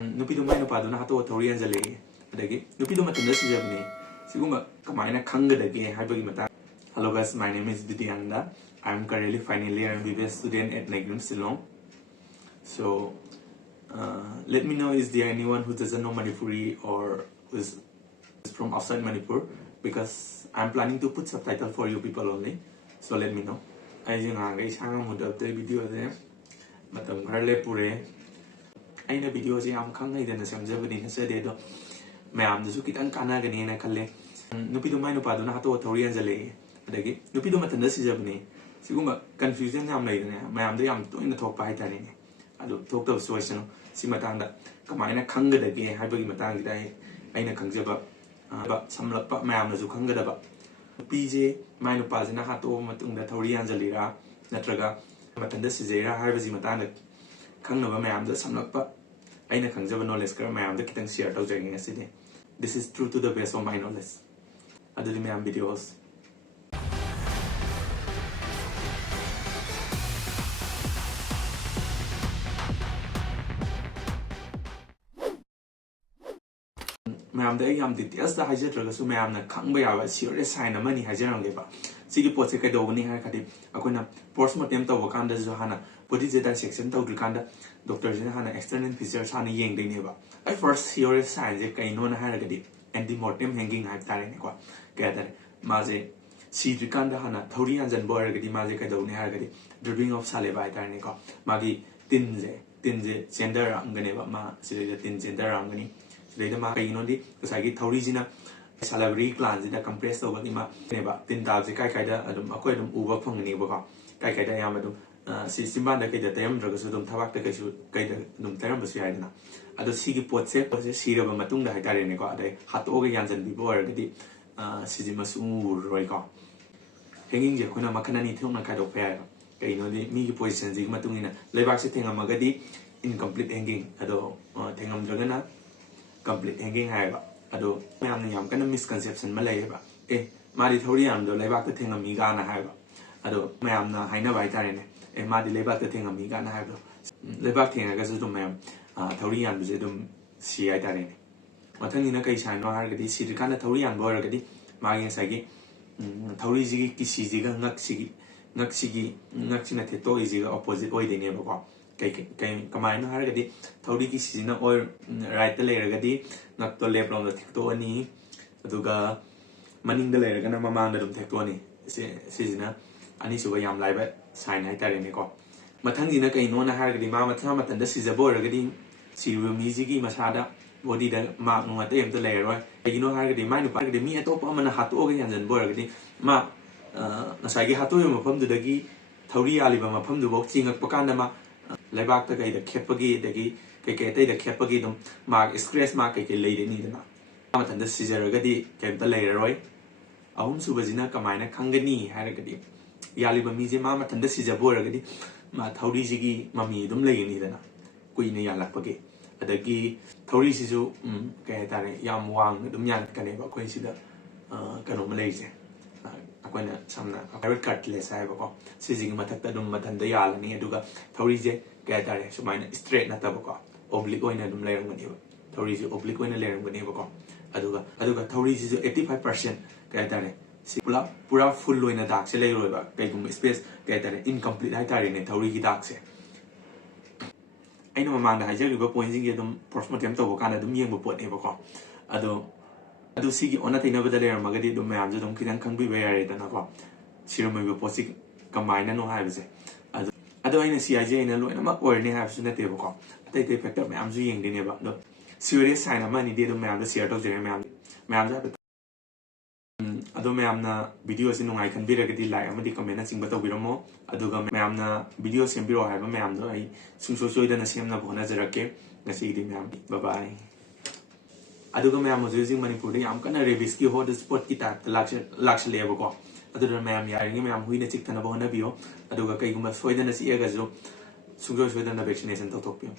Nupido mai nupaduna Hattok thwri anjali adagi nupido matunda sijabni siguma kamaina khangdage haibagi mata. Hello guys, my name is Vidyanda. I am currently final year MBBS student at Nagnam Shillong. So let me know, is there anyone who doesn't know Manipuri or is from outside Manipur, because I'm planning to put subtitle for you people only. So let me know. I just video there matam gharle pure aina video je am khangai dena samjabani na sade do mayam du kitang kana gani na khalle nupido mai nupa do na Hattok thwri anjali adagi nupido matanda sijabni siguma confusion yam leidana mayam do yam toina thokpa haitare ne adu thokta situation si matangda kamaina khangdage haibagi matang dai aina khangjaba ba samlakpa mayam na ju khangdaba pije mai nupa jina Hattok matungda thwri anjali ra natraga matanda sijera haibagi matang khangnaba mayam da samlakpa aina khangjaba knowledge kar mayam da kitang share tawjage ngaside. This is true to the best of my knowledge. Aduli mayam videos mayam da yam details da hajatraga su mayam na khangba yawa serious sign amani hajarangeba sigi potse kai dogni ha khadi akoina postmortem taw kanda ju hana body dissection taw dikanda doctor jina hana external features hana yeng dei neba I first serious sign je kai no na ha gadi antemortem hanging ha tare ne kwa ka tare maje si dikanda hana thwri anjan bor gadi maje kai dogni ha gadi dripping of saleba ha tare ne ko magi tinje gender angane ba ma sile tin gender angani sile ma kai no di kasagi thwri jina salary glands da compress over the ma neba tin tab je kai da adum akoi adum uba phangni ba ko kai da yam adum si simban da kai da tayam draga su dum thabak da kai su kai da dum tayam basu yai na ado sigi potse siraba matung da haitare ne ko adai Hattok ga yanjan bi bor ga di siji masu roi ko hanging je khona makhanani thongna kai do pa kai no di mi gi position ji matung ina lebak se thengam ga di incomplete hanging ado thengam draga na complete hanging hai ba ado mayam ni yam kana misconception ma lay ba mari thwri yam do lebak ta thengam mi ga na hai ba ado mayam na haina bai tare ne mari lebak ta thengam mi ga na hai ba lebak thenga ga su dum mayam thwri yam je dum si ai tare ne mathang ina kai sai no har ga di si kana thwri yam bor ga di ma gi sai gi thwri ji ki si ji ga ngak si na the to ji ga opposite oi de ne ba ko kai kamai no har ga di thwri ki si na or right ta le ga di ngak to left long da thik to ani aduga maning da le ga na mamang da dum thik to ani si na ani su ba yam lai ba sai na tare ne ko mathang ji na kai no na har ga di ma matha matan da si ja bor ga di si ru mi ji gi masada body da ma no ate em to le roi ai no har ga di mai no pa ga di mi atop ma na Hattok ga yanjan bor ga di ma na sai gi Hattok yo mafam du da gi thwri ali ba mafam du bok chingak pakan da ma laibak ta kai da khepagi da gi kai tai da khepagi dum ma scratch ma kai lei de ni da na matan da sijar ga di kem ta le roi ahum su bajina kamaina khangani har ga di yali ba mi je ma matan da sijar bor ga di ma thwri ji gi mami dum lei ni da na kuina yalak pagi adagi thwri si ju kai tare yam wang dum yan ka ne ba koi si da kano ma lei je akoina samna private cut le sai ba ko si ji gi mathak ta dum matan da yalani aduga thwri je kai tare sumaina straight na ta ba ko oblique oina dum leram gani ba thwri ji oblique oina leram gani ba ko aduga thwri ji 85% kai tare si pura full oina dark se lei roi ba kai gum space kai tare incomplete hai tare ne thwri gi dark se aina mamang da hajar ba point jing ge dum postmortem to ka na dum yeng ba pot ne ba ko adu si gi ona taina ba da leram ga di dum mayam ju dum kitang khangbi ba yare da na ko siramai ba posi combine no hai ba se ado aina si aje ina loina ma or ne have su na te ba ko tai factor mayam ju yeng de ne ba do serious sign ama ni de dum mayam da share to jere mayam ja ado mayam na video si nungai khan bira ga di like amadi comment na sing ba to biramo aduga mayam na video sem biro ha ba mayam do ai sungso choi da na sem na bona jarake ngasi di mayam bye bye aduga mayam mo jing Manipur de yam kana rebis ki hot spot ki ta laks le ba ko aduga mayam ya ringi mayam hui na chik thana bona bio aduga kai guma soi da na si ga jo sungso choi da na vaccination to tok pio